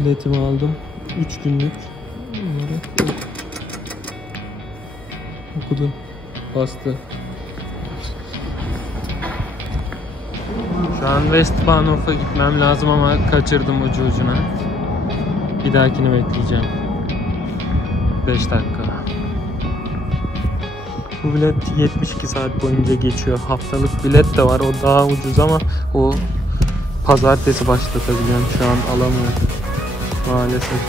Biletimi aldım. 3 günlük. Okudum. Bastı. Şu an Westbahnhof'a gitmem lazım ama kaçırdım ucu ucuna. Bir dahakini bekleyeceğim. 5 dakika. Bu bilet 72 saat boyunca geçiyor. Haftalık bilet de var. O daha ucuz ama o pazartesi başlatabiliyorum. Şu an alamıyorum. Maalesef.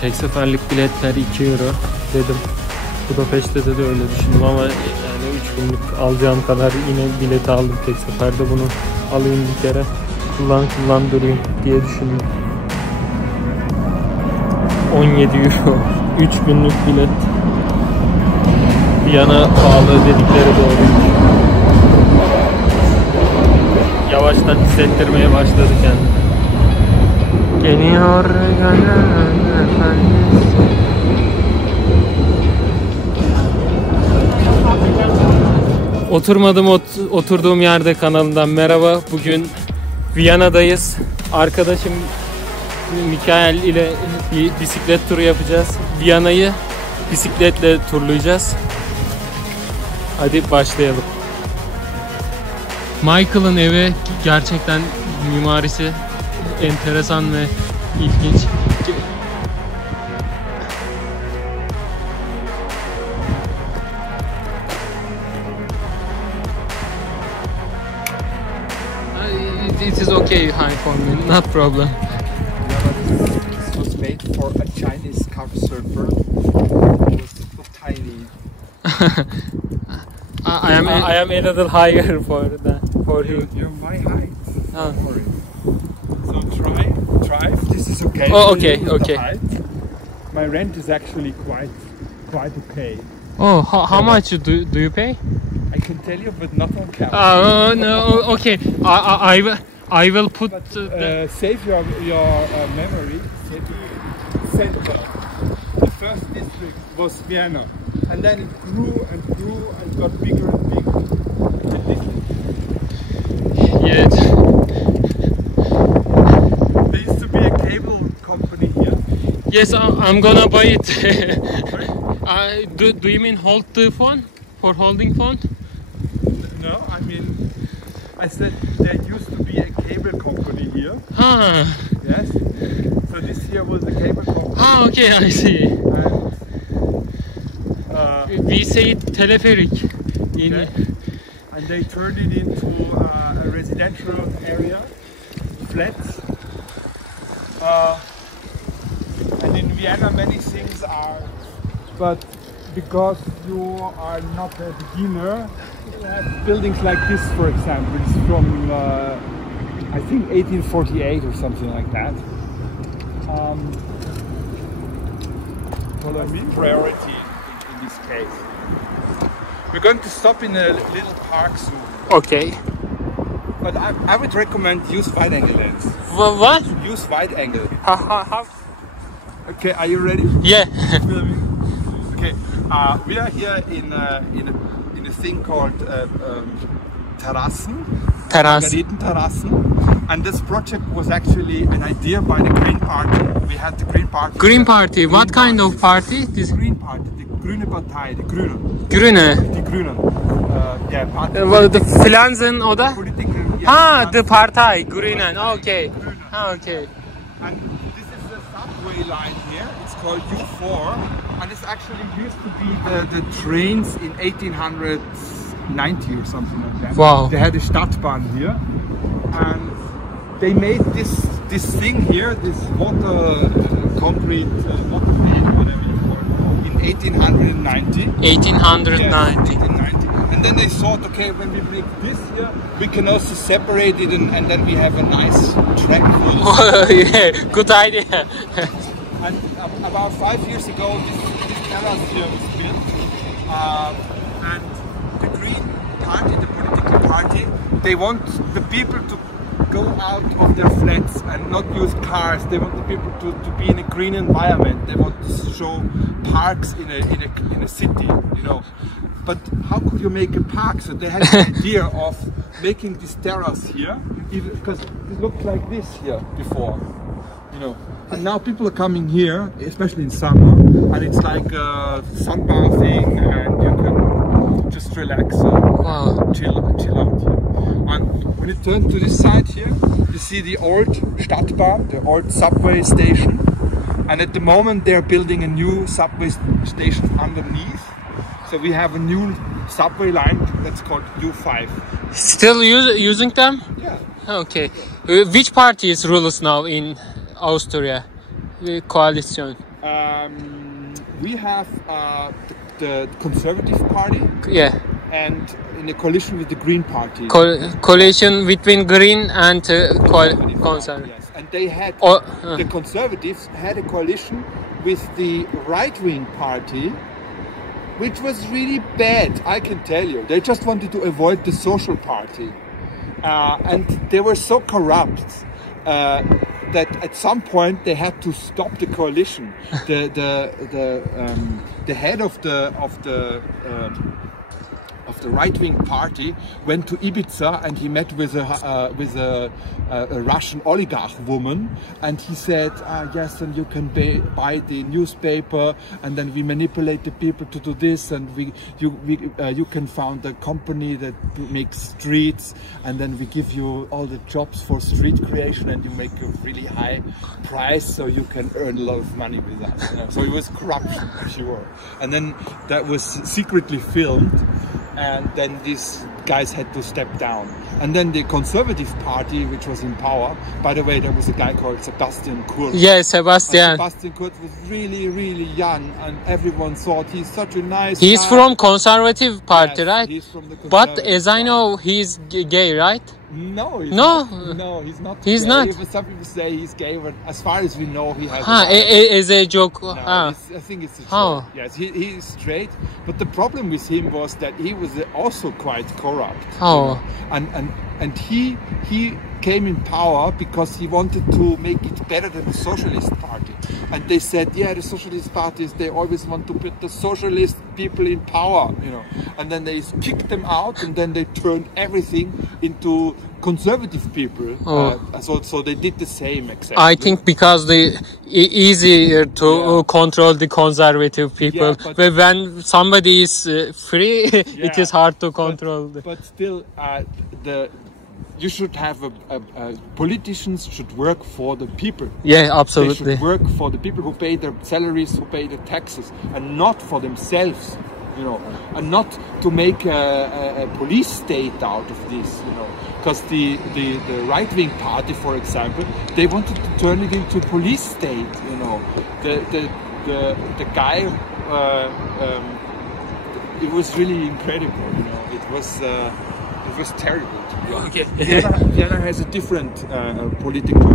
Tek seferlik biletler 2 euro dedim. Budapeşte de öyle düşündüm ama yani 3 günlük alacağım kadar yine bileti aldım tek seferde. Bunu alayım bir kere kullandırayım diye düşündüm. 17 euro 3 günlük bilet. Viyana pahalı dedikleri doğru. Yavaştan hissettirmeye başladı kendini. Geliyor gönül efendisi. Oturduğum yerde kanalından merhaba. Bugün Viyana'dayız. Arkadaşım Mikael ile bir bisiklet turu yapacağız. Viyana'yı bisikletle turlayacağız. Hadi başlayalım. Michael'ın evi gerçekten mimarisi enteresan ve ilginç. It is okay for me, not problem. This was made for a Chinese couch surfer. It was so tiny. I am a little higher for him. You're my height. Oh. Sorry. So drive. This is okay. Oh, okay, okay. My rent is actually quite okay. Oh, how much do you pay? I can tell you, but not on camera. No, okay. I will put. Save your memory. Center. The first district was Vienna, and then it grew and got bigger and bigger. Yeah. There used to be a cable company here. Yes, I'm gonna buy it. Do you mean hold the phone? For holding phone? No, I mean, I said there used to be a cable company here. Ah. Yes. So this here was a cable company. Ah, okay, I see. And, we say telepheric. Okay. And they turned it into a residential area, flats. And in Vienna many things are, but because you are not a beginner, you have buildings like this, for example. It's from I think 1848 or something like that. What I mean? Priority in this case. We're going to stop in a little park soon. Okay. But I would recommend use wide angle lens. What? Use wide angle. How? Okay, are you ready? Yeah. Okay, we are here in a thing called Terrassen. Margareten-Terrassen. And this project was actually an idea by the Green Party. We had the Green Party. Green Party? What kind of party? This Green Party, the Grüne Partei, the Grünen. Grüne? The Grünen. Yeah, party. The Pflanzen oder? Political. Yeah, Ah, the Partei, Grünen. Okay. Ah, okay. And this is the subway line here. It's called U4, and it's actually used to be the trains in 1890 or something like that. Wow. They had a Stadtbahn here, and they made this this thing here, this water concrete water main, whatever you call it, in 1890. 1890. Yes, 1890. And then they thought, okay, when we make this here, we can also separate it, and then we have a nice track for the Yeah, good idea. And about 5 years ago, this terrace here was built, and the Green Party, the political party, they want the people to go out of their flats and not use cars. They want the people to be in a green environment. They want to show parks in a city, you know. But how could you make a park? So they had the idea of making this terrace here, because it looked like this here before, you know. And now people are coming here, especially in summer, and it's like sunbathing, and you can just relax and chill out here. And when you turn to this side here, you see the old Stadtbahn, the old subway station. And at the moment they're building a new subway station underneath. So we have a new subway line that's called U5. Still using them? Yeah. Okay. Which party is rules now in Austria? The coalition. We have the Conservative Party. Yeah. And in a coalition with the Green Party. Coalition between Green and Conservative. Yes. And they had the Conservatives had a coalition with the right-wing party, which was really bad, I can tell you. They just wanted to avoid the Social Party. And they were so corrupt that at some point they had to stop the coalition. The head of the right-wing party went to Ibiza, and he met with a Russian oligarch woman, and he said, yes, and you can buy the newspaper, and then we manipulate the people to do this, and you can found a company that makes streets, and then we give you all the jobs for street creation, and you make a really high price, so you can earn a lot of money with that. You know? So it was corruption, sure. And then that was secretly filmed. And then these guys had to step down. And then the Conservative Party, which was in power, by the way, there was a guy called Sebastian Kurz. Yeah, Sebastian. And Sebastian Kurz was really, really young, and everyone thought he's such a nice He's guy. from Conservative Party, Yes, right? He's from the But as I know, he's gay, right? No, he's No? not. No, he's not. He's gay. not? Some people say he's gay, but as far as we know, he has. Is a joke. No, I think it's a joke. Yes, he is straight. But the problem with him was that he was also quite corrupt. Oh. You know? And he came in power because he wanted to make it better than the Socialist Party. And they said, yeah, the Socialist parties, they always want to put the socialist people in power, you know. And then they kicked them out, and then they turned everything into conservative people. So they did the same, exactly. I think because easier to control the conservative people. Yeah, but when somebody is free, it is hard to control. But still, you should have politicians should work for the people. Yeah, absolutely. They should work for the people who pay their salaries, who pay their taxes, and not for themselves, you know, and not to make a police state out of this, you know. Because the right-wing party, for example, they wanted to turn it into a police state, you know. The guy, it was really incredible, you know. It was terrible. Okay. Vienna has a different political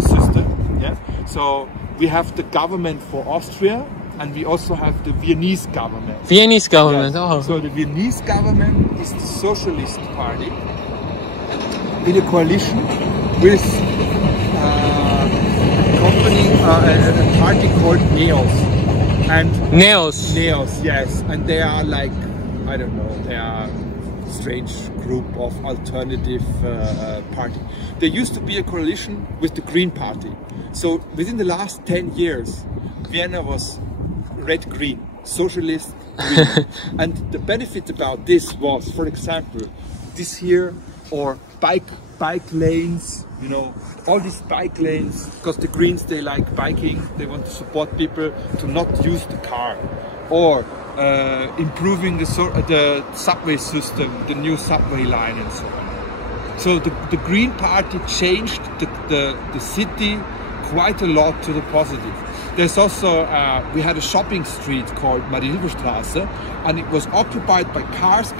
system. Yeah. So we have the government for Austria, and we also have the Viennese government. Viennese government. Yeah. Oh. So the Viennese government is the Socialist Party in a coalition with a party called Neos. And Neos. Neos, yes, and they are like, I don't know, they are strange group of alternative party. There used to be a coalition with the Green Party. So within the last 10 years, Vienna was red-green, socialist green. And the benefit about this was, for example, this here, or bike lanes, you know, all these bike lanes, because the Greens, they like biking, they want to support people to not use the car. Or improving the subway system, the new subway line and so on. So the Green Party changed the city quite a lot to the positive. There's also, we had a shopping street called Marie-Hilfer-Straße, and it was occupied by cars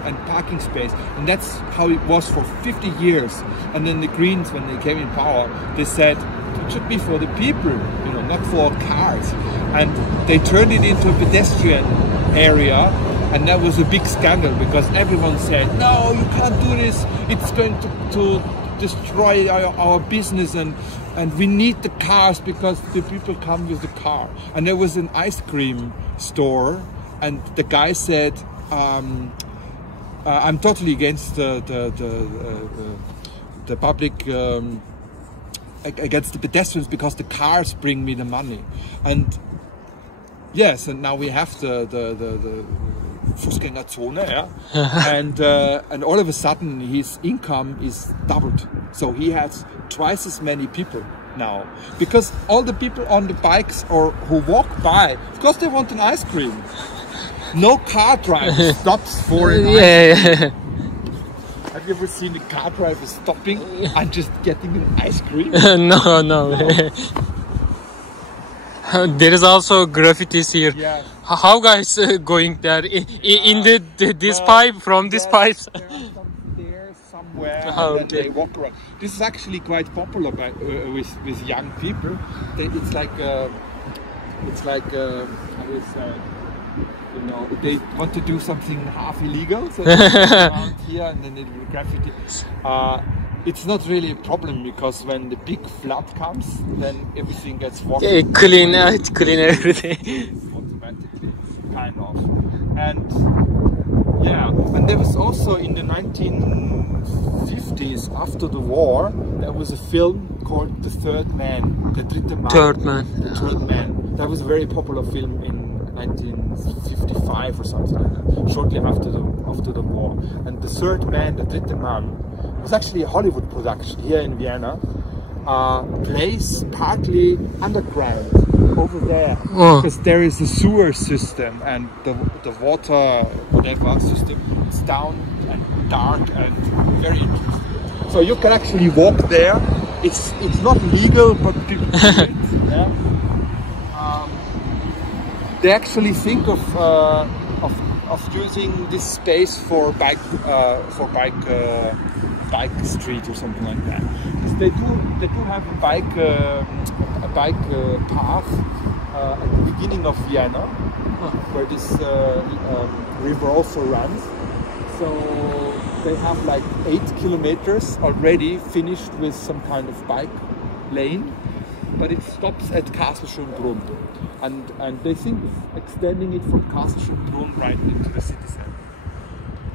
and parking space. And that's how it was for 50 years. And then the Greens, when they came in power, they said, it should be for the people, you know, not for cars. And they turned it into a pedestrian area. And that was a big scandal because everyone said, no, you can't do this. It's going to destroy our business, and we need the cars because the people come with the car. And there was an ice cream store, and the guy said, I'm totally against the public, against the pedestrians because the cars bring me the money. And yes, and now we have the Fußgängerzone, yeah? and all of a sudden his income is doubled. So he has twice as many people now. Because all the people on the bikes or who walk by, of course they want an ice cream. No car driver stops for an ice cream. Have you ever seen a car driver stopping and just getting an ice cream? No. There is also graffitis here. Yeah. How guys going there in this pipe from this pipe? There are some stairs somewhere, Oh, and then they walk around. This is actually quite popular with young people. It's like how do you say? You know, they want to do something half illegal, so they go around here and then they do graffiti. It's not really a problem because when the big flood comes, then everything gets washed. Clean everything. Automatically, kind of. And yeah, and there was also in the 1950s, after the war, there was a film called The Third Man, The Dritte Mann. Third Man. The Third Man. That was a very popular film in 1955 or something like that, shortly after the war. And The Third Man, The Dritte Mann, was actually a Hollywood production here in Vienna, placed partly underground over there, because there is a sewer system and the water whatever system is down and dark and very interesting. So you can actually walk there. It's not legal, but people do it. Yeah? They actually think of using this space for bike street or something like that. They do have a bike path at the beginning of Vienna, where this river also runs. So they have like 8 kilometers already finished with some kind of bike lane, but it stops at Kassel-Schönbrunn, and they think of extending it from Kassel-Schönbrunn right into the city center.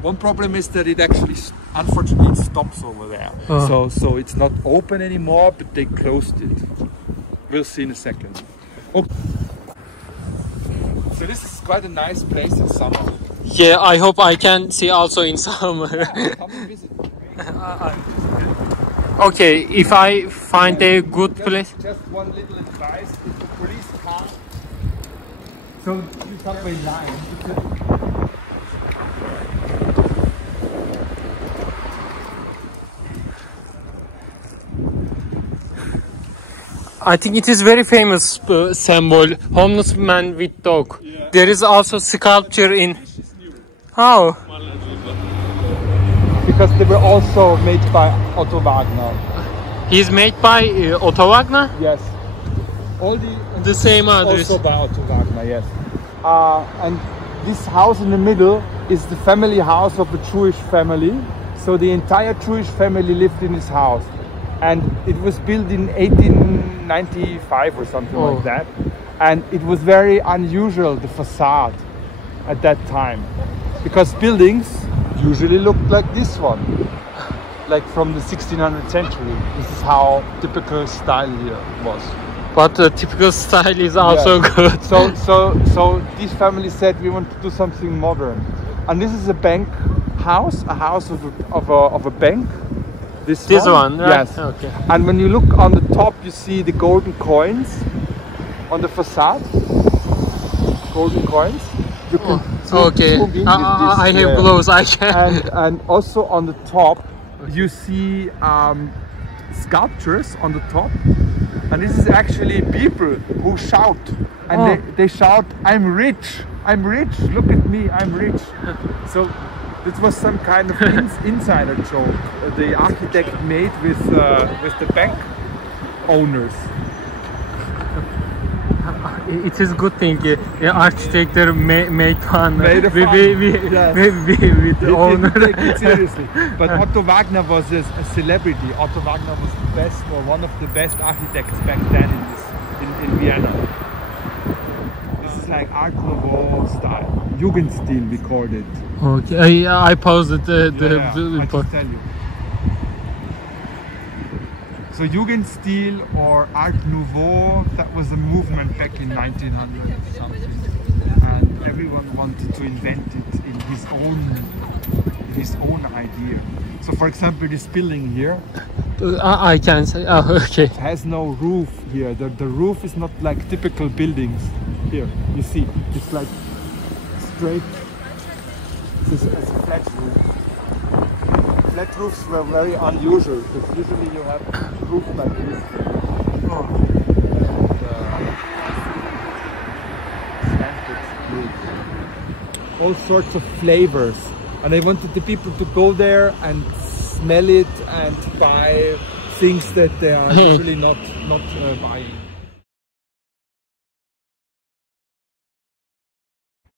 One problem is that it actually, unfortunately, it stops over there. So it's not open anymore, but they closed it. We'll see in a second. Okay. So this is quite a nice place in summer. Yeah, I hope I can see also in summer. Yeah, come and visit. Okay, if I find a good place. Just one little advice: if the police can't, so you start by line. I think it is very famous symbol, homeless man with dog. Yeah. There is also sculpture in. How? Because they were also made by Otto Wagner. He's made by Otto Wagner? Yes. All the same address. Also by Otto Wagner, yes. And this house in the middle is the family house of a Jewish family. So the entire Jewish family lived in this house. And it was built in 1895 or something like that. And it was very unusual, the facade at that time. Because buildings usually looked like this one. Like from the 1600th century. This is how typical style here was. But the typical style is also good. So this family said we want to do something modern. And this is a bank house, a house of a bank. This one, right? Yes. Okay. And when you look on the top, you see the golden coins on the facade. Golden coins. You can okay. I have gloves. I can. And also on the top, you see sculptures on the top, and this is actually people who shout, and they shout, "I'm rich, I'm rich, look at me, I'm rich." So this was some kind of insider joke the architect made with the bank owners. It is good thing architecture made fun Made a fun. with the owner. Take it seriously. But Otto Wagner was a celebrity. Otto Wagner was the best, or one of the best architects back then in Vienna. This is like Art Nouveau style, Jugendstil we called it. Okay, I paused I just tell you. So Jugendstil or Art Nouveau, that was a movement back in 1900 something, and everyone wanted to invent it in his own idea. So for example, this building here, I can say, okay. has no roof here. The roof is not like typical buildings. Here, you see, it's like straight. This is a flat roof. Flat roofs were very unusual, because usually you have roofs like this. Slanted roof. All sorts of flavors. And I wanted the people to go there and smell it and buy things that they are usually not buying.